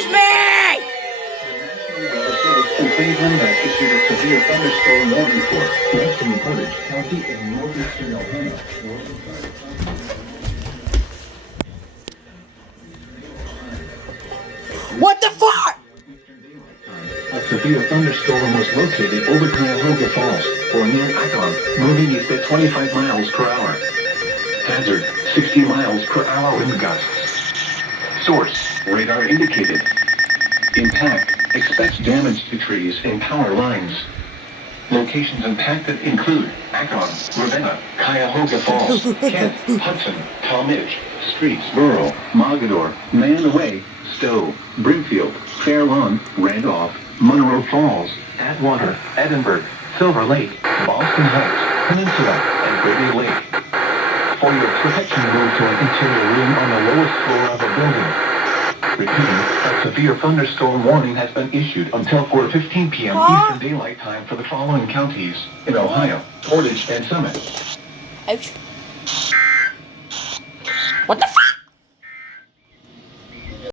Excuse me! In Cleveland that issued a severe thunderstorm warning for western Portage County in northeastern Ohio. What the fuck? A severe thunderstorm was located over Cuyahoga Falls, or near Akron, moving east at 25 miles per hour. Hazard, 60 miles per hour wind gusts. Source, radar indicated. Impact, expects damage to trees and power lines. Locations impacted include Akron, Ravenna, Cuyahoga Falls, Kent, Hudson, Talmadge, Streetsboro, Mogador, Manaway, Stowe, Brimfield, Fairlawn, Randolph, Monroe Falls, Atwater, Edinburgh, Silver Lake, Boston Heights, Peninsula, and Brady Lake. For your protection, move to an interior room on the lowest floor of a building. Repeating, a severe thunderstorm warning has been issued until 4:15 p.m. Eastern Daylight Time for the following counties in Ohio: Portage and Summit. Ouch. What the fuck?